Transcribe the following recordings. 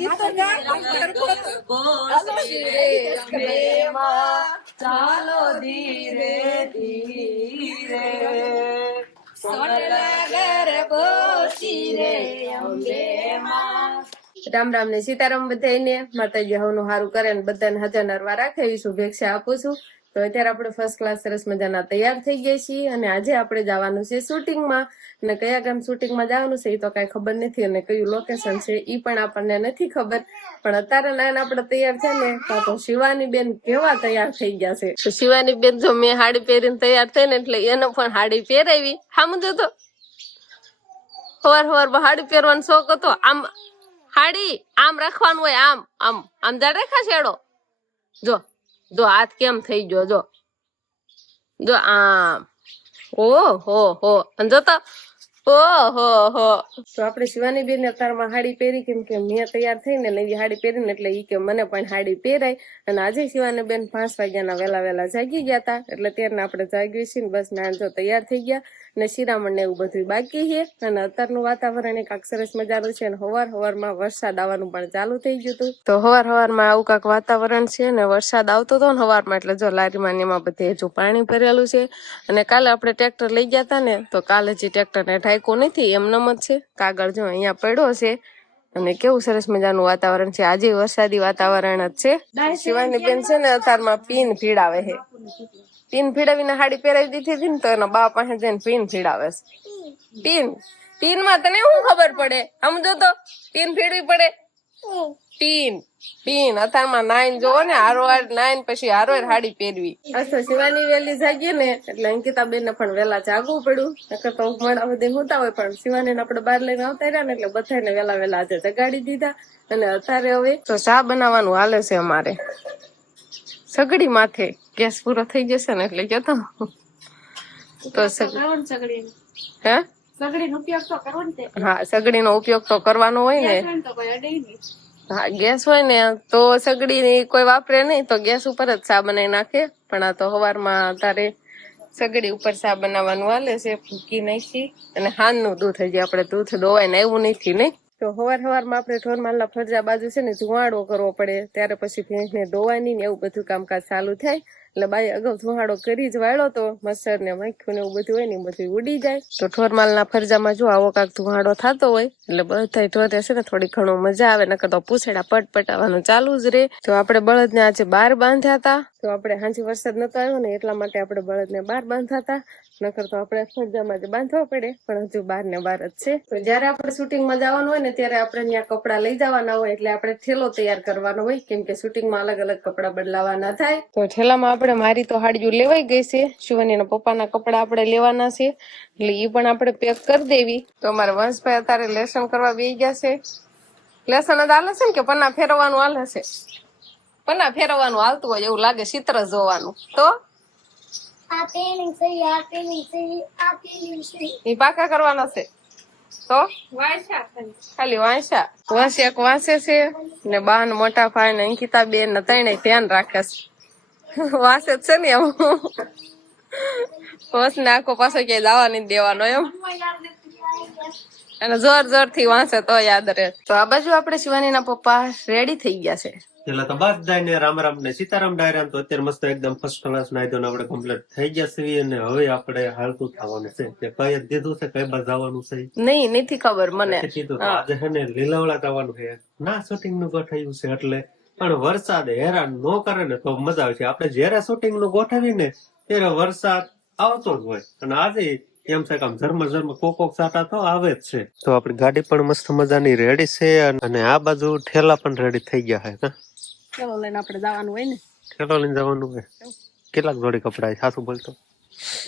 ગીત તો ગા ચાલો ધીરે ધીરે સોનલા ગરબો શિરે અંબે માં. રામ રામ ને સીતારામ બધાને. માતાજી હવનું સારું કરે ને બધાને હાજર નરવા રાખે એવી શુભેચ્છા આપું છું. તો અત્યારે આપણે ફર્સ્ટ ક્લાસ સરસ મજાના તૈયાર થઈ ગયા છીએ અને આજે આપણે જવાનું છે શૂટિંગમાં. અને કયા ગામ શૂટિંગમાં જવાનું છે એ તો કઈ ખબર નથી અને કયું લોકેશન છે એ પણ આપણને નથી ખબર. પણ અત્યારે નાના આપણે તૈયાર છે ને તો શિવાની બેન કેવા તૈયાર થઈ ગયા છે. તો શિવાની બેન જો મેં સાડી પહેરીને તૈયાર થઈ ને એટલે એને પણ સાડી પહેરાવી. આમ જો તો સવારમાં સાડી પહેરવાનો શોખ હતો. આમ સાડી આમ રાખવાનું હોય, આમ આમ આમ જા રેખા છેડો જો જો હાથ કેમ થઈ ગયો જો જો આમ ઓહો હો જો તો ઓહો હો. તો આપણે શિવાની બેન અત્યારમાં સાડી પહેરી કેમ કે મેં તૈયાર થઈને નવી સાડી પહેરીને એટલે ઈ કે મને પણ સાડી પહેરાય. અને આજે શિવાની બેન 5 વાગ્યાના વહેલા જાગી ગયા હતા એટલે ત્યારના આપણે જાગી છીએ ને બસ ના જો તૈયાર થઈ ગયા ને શિરામણ ને એવું બધું બાકી છે. અને અત્યારનું વાતાવરણ એક સરસ મજાનું છે અને હવારમાં વરસાદ આવવાનું પણ ચાલુ થઈ ગયું હતું. તો હવારમાં આવું કાંક વાતાવરણ છે ને વરસાદ આવતો હતો ને હવારમાં એટલે જો લારીમાં એમાં બધે હજુ પાણી ભરેલું છે. અને કાલે આપણે ટ્રેક્ટર લઈ ગયા હતા ને તો કાલે જે ટ્રેક્ટરને ઢાંક્યું નથી એમનેમ જ છે. કાગળ જો અહીંયા પડ્યો છે અને કેવું સરસ મજાનું વાતાવરણ છે. આજે વરસાદી વાતાવરણ જ છે. શિવાની બેન છે ને અત્યારમાં પીન ભીડાવે છે. પીન ભીડાવીને સાડી પહેરાવી દીધી હતી ને તો એના બા પાસે જઈને પીન ભીડાવે છે. પીન માં તને શું ખબર પડે? આમ જો તો પીન ભીડવી પડે. પીન અત્યારમાં નાઈન જોવો ને હારોહાર નાઈન પછી હારોહાર સાડી પહેરવી. તો શિવાની વેલી જાગીએ ને એટલે અંકિતા બેન ને પણ વેલા જાગવું પડ્યું. નકર તો મોડા સુધી હોતા હોય પણ શિવાની ને આપણે બહાર લઈને આવતા રહ્યા ને એટલે બધાને વેલા આજે જગાડી દીધા. અને અત્યારે હવે તો ચા બનાવવાનું હાલે છે અમારે સગડી માથે. ગેસ પૂરો થઈ જશે ને એટલે કેતો તો સગડી હે સગડીનો ઉપયોગ તો કરવો ને. હા સગડીનો ઉપયોગ તો કરવાનો હોય ને. હા ગેસ હોય ને તો સગડી ની કોઈ વાપરે નહીં તો ગેસ ઉપર જ ચા બનાવી નાખે. પણ આ તો સવારમાં તારે સગડી ઉપર ચા બનાવવાનું હાલે છે. ફૂકી નાખી અને હાનનું દૂધ હજી આપણે દૂધ દોવાઈને આવ્યું નથી ને. તો સવારમાં આપણે ઢોરમાલના ફરજા બાજુ છે ને ધુવાડો કરવો પડે ત્યારે પછી ભેંસને દોવાની ને એવું બધું કામકાજ ચાલુ થાય. એટલે બાઈ અગાઉ ધુવાડો કરી જ વાળ્યો તો મચ્છર ને માખ્યું ને એવું બધું હોય ને બધું ઉડી જાય. તો ઢોરમાલના ફરજામાં જો આવો કાંક ધુવાડો થતો હોય એટલે બધા ઢોરે છે ને થોડી ઘણું મજા આવે. નકર તો પૂછડા પટપટાવાનું ચાલુ જ રે. તો આપણે બળદને આજે 12 બાંધ્યા હતા. તો આપણે હાંજી વરસાદ નતો આવ્યો ને એટલા માટે આપણે બળદને 12 બાંધ્યા હતા. નકર તો આપણે ફરજામાં જ બાંધવા પડે પણ હજુ 12 ને 12 જ છે. તો જયારે આપણે શૂટિંગમાં જવાનું હોય ને ત્યારે આપણે ત્યાં કપડા લઈ જવાના હોય એટલે આપણે ઠેલો તૈયાર કરવાનો હોય કેમ કે શૂટિંગમાં અલગ અલગ કપડા બદલાવાના થાય. તો ઠેલામાં આપણે મારી તો હાડીઓ લેવાઈ ગઈ છે. શિવાનીના પપ્પાના કપડા આપણે લેવાના છે એટલે એ પણ આપણે પેક કરી દેવી. તો અમારા વંશભાઈ અત્યારે લેસન કરવા બેસી ગયા છે. લેસન જ હાલે છે ને કે પન્ના ફેરવવાનું હાલે છે? પન્ના ફેરવવાનું હાલતું હોય એવું લાગે, ચિત્ર જોવાનું. તો એ પાકા કરવાના છે તો ખાલી વાંચા એક વાંચે છે ને બાન મોટા ભાઈ ને અંકિતા બેન ને ત્રણે ધ્યાન રાખે છે. વાંચે જ છે ને એમ બસ ને આખો પાછો ક્યાંય દાવા નહીં દેવાનો એમ. અને જોર થી વાંચે તો યાદ રહે. તો આ બાજુ આપણે શિવાનીના પપ્પા રેડી થઈ ગયા છે. એટલે તો બસ ને રામ રામ ને સીતારામ ડાયરામ. તો અત્યારે મસ્ત એકદમ ફર્સ્ટ ક્લાસ નાઈ ધોઈને આપણે કમ્પ્લીટ થઈ ગયા છીએ અને હવે આપણે હાલતું થવાનું છે. તે કઈ જ દીધું છે કઈ બાજુ જવાનું છે નહીં નથી ખબર મને. કીધું આજે છે ને લીલાવડા જવાનું છે ના શૂટિંગ નું ગોઠવ્યું છે એટલે. પણ વરસાદ હેરાન ન કરે ને તો મજા આવે છે. આપણે જયારે શૂટિંગ નું ગોઠવી ને ત્યારે વરસાદ આવતો જ હોય અને આજે એમ છે કે આમ ઝરમર કોક સાટા તો આવે જ છે. તો આપણી ગાડી પણ મસ્ત મજાની રેડી છે અને આ બાજુ ઠેલા પણ રેડી થઈ ગયા છે. ઠેલો લઈને આપણે જવાનું હોય ને. ઠેલો લઈને જવાનું હોય. કેટલાક જોડી કપડા સાસુ બોલતો?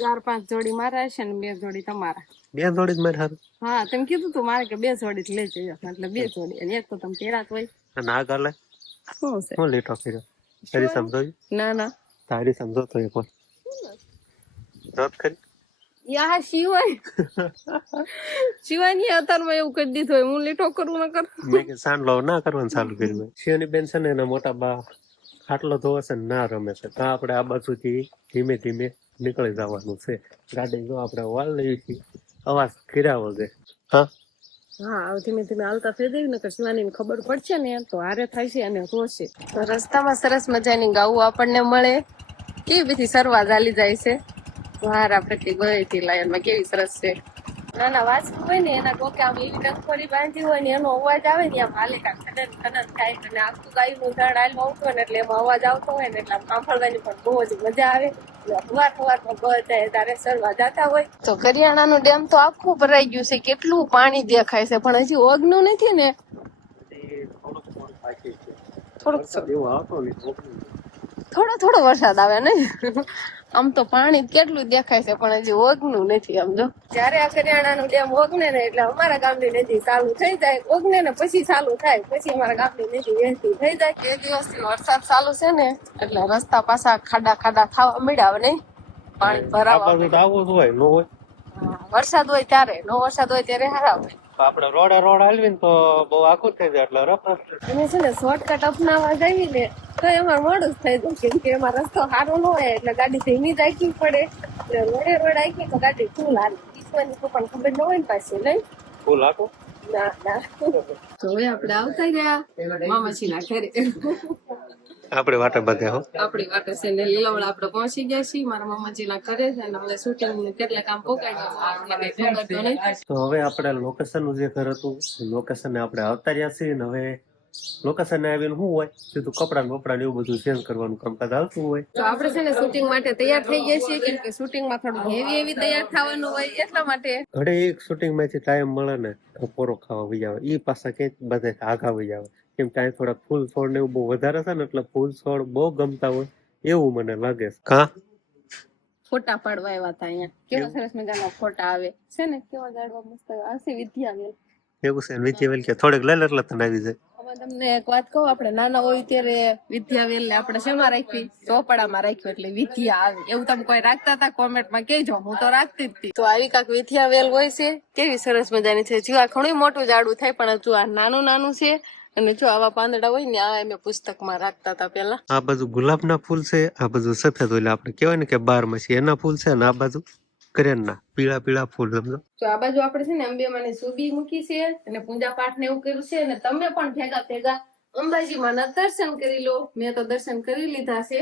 4-5 જોડી મારા છે ને 2 જોડી તમારા. 2 જોડી જ મારે સારું. હા તમે કીધું તું મારે કે 2 જોડી જ લેજો એટલે 2 જોડી અને એક તો તમે પહેરાત હોય. અને આ ગાલે શું છે? હું લેટો કર્યો તારી સમજો? ના તારી સમજો તો એક વાર જોત કરી યા શિવાની અત્યારમાં એવું કરી દીધું હોય હું લીટો કરું ન કર. મેં કે સાંડલો ના કરવાનું ચાલુ કર્યું. શિવાની બેન છે ને એના મોટા બા ખાટલો ધોવે છે ને ના રમે છે. તો આપણે આ બાજુથી ધીમે ધીમે નીકળી જવાનું છે. ગાડી જો આપણે વાલ લઈ છીએ અવાજ કર્યા વગર. હા હા ધીમે ધીમે હાલતા થઈ જાય ને શિવાની ખબર પડશે ને તો હારે થાય છે અને રોશે. તો રસ્તામાં સરસ મજાની ગાવું આપણને મળે, કેવી બધી સરવા ચાલી જાય છે. બહાર આપણે ગઈ લાયનમાં કેવી સરસ છે. નાના વાસણ હોય ને એના ડોકે આમ એવી ડંખોરી બાંધી હોય ને એનો અવાજ આવે ને આમ હાલેકા ખડન ખડન થાય અને આખું ગાયનું ઝાડ હાલમાં આવતું હોય ને એટલે એમાં અવાજ આવતો હોય ને એટલે આમ સાંભળવાની પણ બહુ જ મજા આવે. સવારમાં બધા તારે સરવા જતા હોય તો કરિયાણાનું ડેમ તો આખું ભરાઈ ગયું છે. કેટલું પાણી દેખાય છે પણ હજી ઓગનું નથી ને. થોડો થોડો વરસાદ આવે ને આમ તો પાણી કેટલું દેખાય છે પણ હજી ઓગનું નથી. આમ જો જયારે આ કરિયાણાનું ડેમ ઓગને ને એટલે અમારા ગામની નદી ચાલુ થઈ જાય. ઓગને ને પછી ચાલુ થાય પછી અમારા ગામની નદી વહેતી થઈ જાય. 2 દિવસથી વરસાદ ચાલુ છે ને એટલે રસ્તા પાછા ખાડા ખાડા થવા મળ્યા ને પાણી ભરાવા. વરસાદ હોય ત્યારે, નો વરસાદ હોય ત્યારે હારા હોય. આપણે રોડ હાલવી ને તો બહુ આખું થઈ જાય એટલે રફ અને છે ને શોર્ટકટ અપનાવવા જઈએ ને તો એમાં મોડું જ થઈ જાય કેમ કે એમાં રસ્તો સારો ન હોય એટલે ગાડી ધીમી રાખવી પડે. રોડે રોડ આવી તો ગાડી ફૂલ હાલે. ઈશ્વરની તો પણ ખબર ન હોય ને પાછી નહીં ફૂલ આખું ના ના. તો હવે આપણે આવતા ગયા મામાજીના ઘરે. આપણી વાટે બધે હો આપણી વાટે છે ને લીલાવડા આપણે પહોંચી ગયા છીએ મારા મામાજીના ઘરે છે અને હવે શૂટિંગ કેટલા કામ પોકાઈ. તો હવે આપણે લોકેશન નું જે ઘર હતું લોકેશન આપણે આવતા રહ્યા છીએ ને હવે લોકેશન આવીને શું હોય સીધું કપડા બપડા ને એવું બધું ચેન્જ કરવાનું કામકાજ આવતું હોય. તો આપણે છે ને શૂટિંગ માટે તૈયાર થઈ ગયા છીએ કેમ કે શૂટિંગમાં થોડું હેવી તૈયાર થવાનું હોય એટલા માટે. ઘડે એક શૂટિંગ માંથી ટાઈમ મળે ને તો પોરો ખાવા વહી આવે ઈ પાછા ક્યાંક બધે આગા વહી આવે કેમ કે અહીં થોડા ફૂલ છોડ ને એવું બહુ વધારે છે ને એટલે ફૂલ છોડ બહુ ગમતા હોય એવું મને લાગે છે. કા ફોટા પાડવા આવ્યા હતા અહીંયા કેવા સરસ મજાના ફોટા આવે છે ને કેવા જાડવા મસ્ત આસી વિદ્યાવેલ એવું છે વિદ્યાવેલ કે થોડીક લઈ લે એટલે તને આવી જાય. હવે તમને એક વાત કહું આપણે નાના હોય ત્યારે વિદ્યાવેલ ને આપણે શેમાં રાખી ચોપડામાં રાખ્યું એટલે વિદ્યા આવે એવું તમે કોઈ રાખતા હતા કોમેન્ટમાં કહેજો. હું તો રાખતી જ હતી. તો આવી કાંક વિદ્યાવેલ હોય છે કેવી સરસ મજાની છે. જો આ ઘણું મોટું ઝાડું થાય પણ હજુ આ નાનું નાનું છે અને જો આવા પાંદડા હોય ને આ અમે પુસ્તકમાં રાખતા હતા પેલા. આ બાજુ ગુલાબના ફૂલ છે આ બાજુ સફેદ હોય આપણે કહેવાય ને કે 12 એના ફૂલ છે અને આ બાજુ કરેણના પીળા પીળા ફૂલ સમજો. તો આ બાજુ આપણે છે ને અંબેમાની સુબી મૂકી છે અને પૂજા પાઠ ને એવું કર્યું છે અને તમે પણ ભેગા ભેગા અંબાજીમાં દર્શન કરી લો. મેં તો દર્શન કરી લીધા છે.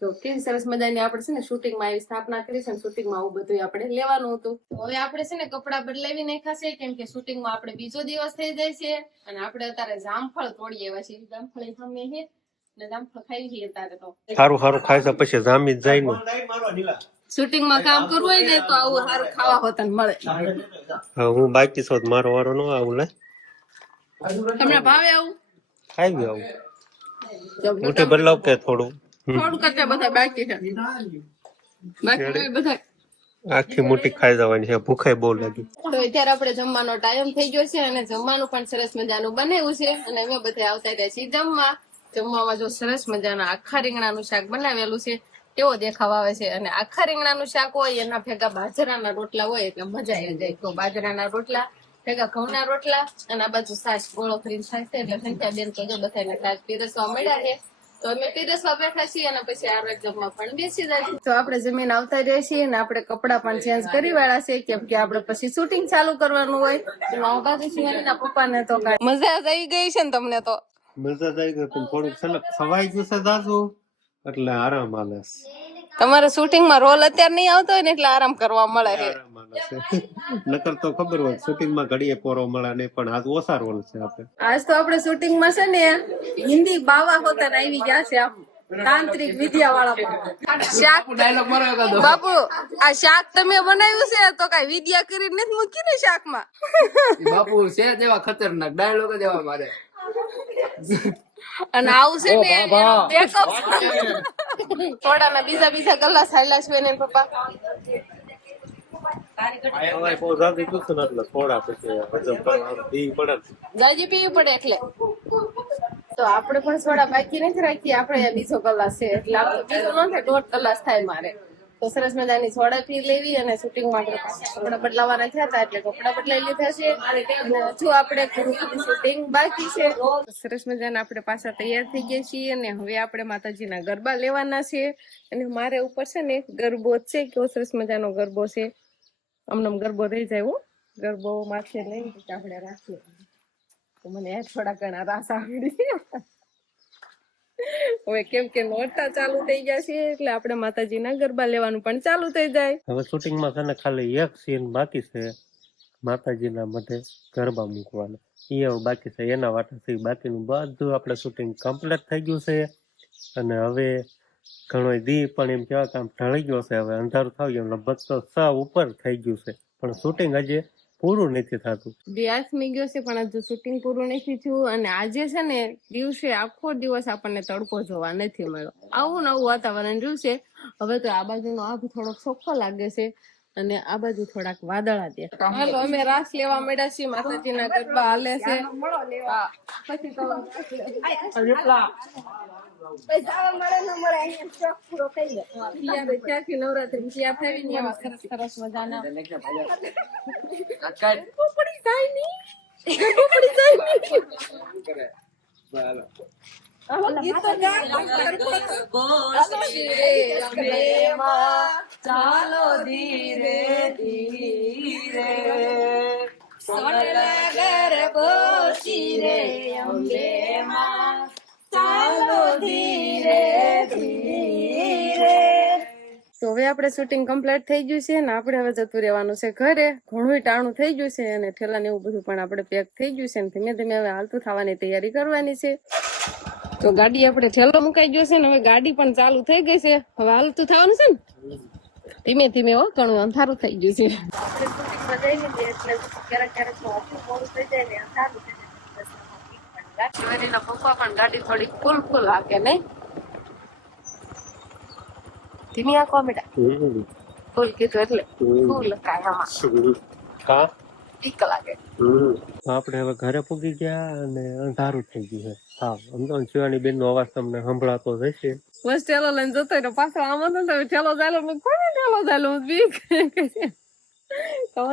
તો કેવી સરસ મજાની આપણે છે ને શૂટિંગમાં આવી સ્થાપના કરી છે. શૂટિંગમાં આવું બધું આપણે લેવાનું હતું. હવે આપણે છે ને કપડા બદલાવી નાખ્યા છે કેમ કે શૂટિંગમાં આપણે બીજો દિવસ થઈ જાય છે અને આપણે અત્યારે જામફળ તોડી આવ્યા છીએ. જામફળ સામે છે ને જામફળ ખાઈ છીએ અત્યારે તો સારું સારું ખાય છે પછી જામી જ જાય ને. શૂટિંગમાં કામ કરવું હોય ને તો આવું સારું ખાવા હોતા મળે. હું બાકી છું મારો વારો ન આવું લે તમને ભાવે આવું ખાઈ ગયો મોટે બદલાવ કે થોડું થોડું કરતા બધા બાકી છે બાકી બધા આખી મોટી ખાઈ જવાની છે ભૂખાઈ બહુ લાગી. તો અત્યારે આપણે જમવાનો ટાઈમ થઈ ગયો છે અને જમવાનું પણ સરસ મજાનું બનાવ્યું છે અને અમે બધા આવતા રહ્યા છીએ જમવામાં જો સરસ મજાના આખા રીંગણાનું શાક બનાવેલું છે કેવો દેખાવ આવે છે અને આખા રીંગણાનું શાક હોય એના ભેગા બાજરાના રોટલા હોય એટલે મજા આવી જાય. તો બાજરાના રોટલા ભેગા ઘઉંના રોટલા અને આ બાજુ છાશ ગોળો કરીને છાશ છે એટલે સંખ્યા બેન તો જો બધાને છાશ પીરસવા મળ્યા છે. તો અમે પીરસવા બેઠા છીએ અને પછી આ જમવા પણ બેસી જાય. તો આપણે જમીન આવતા રહીએ છીએ અને આપણે કપડા પણ ચેન્જ કરી વાળા છે કેમ કે આપણે પછી શૂટિંગ ચાલુ કરવાનું હોય. શિવાનીના પપ્પાને તો મજા આવી ગઈ છે ને તમને તો મજા આવી ગઈ પણ થોડુંક છે ને ખવાઈ ગયું છે દાદુ એટલે આરામ આલે છે. તમારે શૂટિંગમાં રોલ અત્યારે નહીં આવતો હોય ને એટલે આરામ કરવા મળે છે. નકર તો ખબર હોય શૂટિંગમાં ઘડીએ પોરો મળે નહીં પણ આજ ઓછા રોલ છે આપણે. આજ તો આપણે શૂટિંગમાં છે ને હિન્દી બાવા હોતા આવી ગયા છે આમ તાંત્રિક વિદ્યા વાળા શાક ડાયલોગ મારો બાપુ આ શાક તમે બનાવ્યું છે તો કઈ વિદ્યા કરીને નથી મૂકી ને શાકમાં બાપુ છે જેવા ખતરનાક ડાયલોગ જ એવા મારે અને આવું છે ને બેકઅપ થોડાના બીજા ગલ્લા સાયલા છે ને પપ્પા જાજી પીવી પડે એટલે તો આપણે પણ સોડા બાકી નથી રાખી. આપણે બીજો કલાક છે એટલે આપણે બીજો ન થાય 1.5 કલાક થાય મારે. તો સરસ મજાની સોડા પી લેવી અને શૂટિંગ માટે કપડા બદલાવાના થયા હતા એટલે કપડા બદલાઈ લીધા છે અને હજુ આપણે શૂટિંગ બાકી છે. સરસ મજાના આપણે પાછા તૈયાર થઈ ગયા છીએ અને હવે આપણે માતાજીના ગરબા લેવાના છે અને મારે ઉપર છે ને ગરબો છે કેવો સરસ મજાનો ગરબો છે. આમ ગરબો રહી જાય ગરબો માથે લઈને પછી આપણે રાખીએ તો મને થોડા ઘણા રાસ આવડી હવે કેમ કે નોરતા ચાલુ થઈ ગયા છે એટલે આપણે માતાજીના ગરબા લેવાનું પણ ચાલુ થઈ જાય. હવે શૂટિંગમાં છે ને ખાલી એક સીન બાકી છે, માતાજીના મઢે ગરબા મૂકવાના. એ હવે બાકી છે, એના વાટે છે. બાકીનું બધું આપણે શૂટિંગ કમ્પ્લીટ થઈ ગયું છે. અને હવે ઘણો દી પણ એમ કેવા કામ ઢળી ગયો છે. હવે અંધારું થઈ ગયું, લગભગ તો 6 ઉપર થઈ ગયું છે, પણ શૂટિંગ હજી પૂરું નથી થતું. દિવસમી ગયો છે પણ હજુ શૂટિંગ પૂરું નથી થયું. અને આજે છે ને દિવસે આખો દિવસ આપણને તડકો જોવા નથી મળ્યો. આવું નવું વાતાવરણ રહ્યું છે. હવે તો આ બાજુનો આભ થોડોક ચોખ્ખો લાગે છે અને આ બાજુ થોડાક વાદળા દે. હાલો અમે રાસ લેવા મળ્યા છીએ, માતાજીના ગરબા હાલે છે. હા, પછી તો ક્યાંથી નવરાત્રી ત્યાં થઈ ને એવા સરસ સરસ મજાના ગરબો પડી જાય ની. ગરબો પડી જાય ની. ગીત તો ગા. ચાલો ધીરે ધીરે સોનલા ગરબો શિરે અંબે માં ચાલો ધીરે ધીરે. તો હવે આપણે શૂટિંગ કમ્પ્લીટ થઈ ગયું છે ને આપણે હવે જતું રહેવાનું છે ઘરે. ઘણું ટાણું થઈ ગયું છે અને ઠેલા ને એવું બધું પણ આપણે પેક થઈ ગયું છે ને ધીમે ધીમે હવે હાલતું થવાની તૈયારી કરવાની છે. તો ગાડી આપણે ઠેલો મુકાઈ ગયો છે ને હવે ગાડી પણ ચાલુ થઈ ગઈ છે. હવે હાલતું થવાનું છે ને ધીમે ધીમે. હો ઘણું અંધારું થઈ ગયું છે. શિવાનીના પપ્પા પણ ગાડી થોડી ફૂલ ફૂલ હાકે નહીં. ધીમી આંખો બેટા. ફૂલ કીધું એટલે ફૂલ કાય આમાં હા બીક લાગે. આપણે હવે ઘરે પૂગી ગયા અને અંધારું થઈ ગયું છે. હા, સમજો શિવાની બેન નો અવાજ તમને સંભળાતો રહેશે. બસ ઠેલો લઈને જતો રહ્યો પાછો. આમ હતો ને ઠેલો ચાલો કોને ઠેલો ચાલો બીક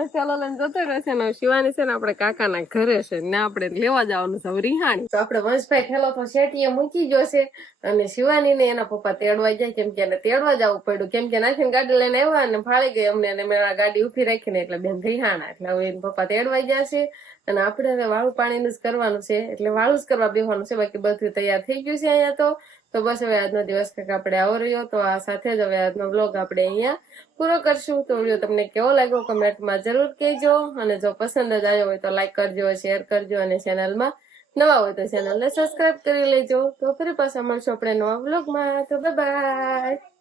ઠેલો લઈને જતો રહ્યો છે ને શિવાની છે ને આપણે કાકાના ઘરે છે ને આપણે લેવા જવાનું છે રિહાણી. તો આપણે વંશભાઈ ઠેલો તો શેટીએ મૂકી ગયો છે અને શિવાની ને એના પપ્પા તેડવા જાય કેમ કે એને તેડવા જવું પડ્યું કેમ કે નાખીને ગાડી લઈને આવ્યા અને ફાળી ગઈ અમને અને મેં ગાડી ઉભી રાખીને એટલે બેન રિહાણા એટલે હવે એના પપ્પા તેડવા ગયા છે અને આપણે હવે વાળું પાણીનું જ કરવાનું છે એટલે વાળું જ કરવા બેસવાનું છે. બાકી બધું તૈયાર થઈ ગયું છે અહીંયા તો બસ હવે આજનો દિવસ કંઈક આપણે આવો રહ્યો. તો આ સાથે જ હવે આજનો બ્લોગ આપણે અહીંયા પૂરો કરશું. તો વિડીયો તમને કેવો લાગ્યો કમેન્ટમાં જરૂર કહેજો અને જો પસંદ જ આવ્યો હોય તો લાઈક કરજો, શેર કરજો અને ચેનલમાં નવા હોય તો ચેનલને સબસ્ક્રાઇબ કરી લેજો. તો ફરી પાછા મળશું આપણે નવા બ્લોગમાં. તો બાય બાય.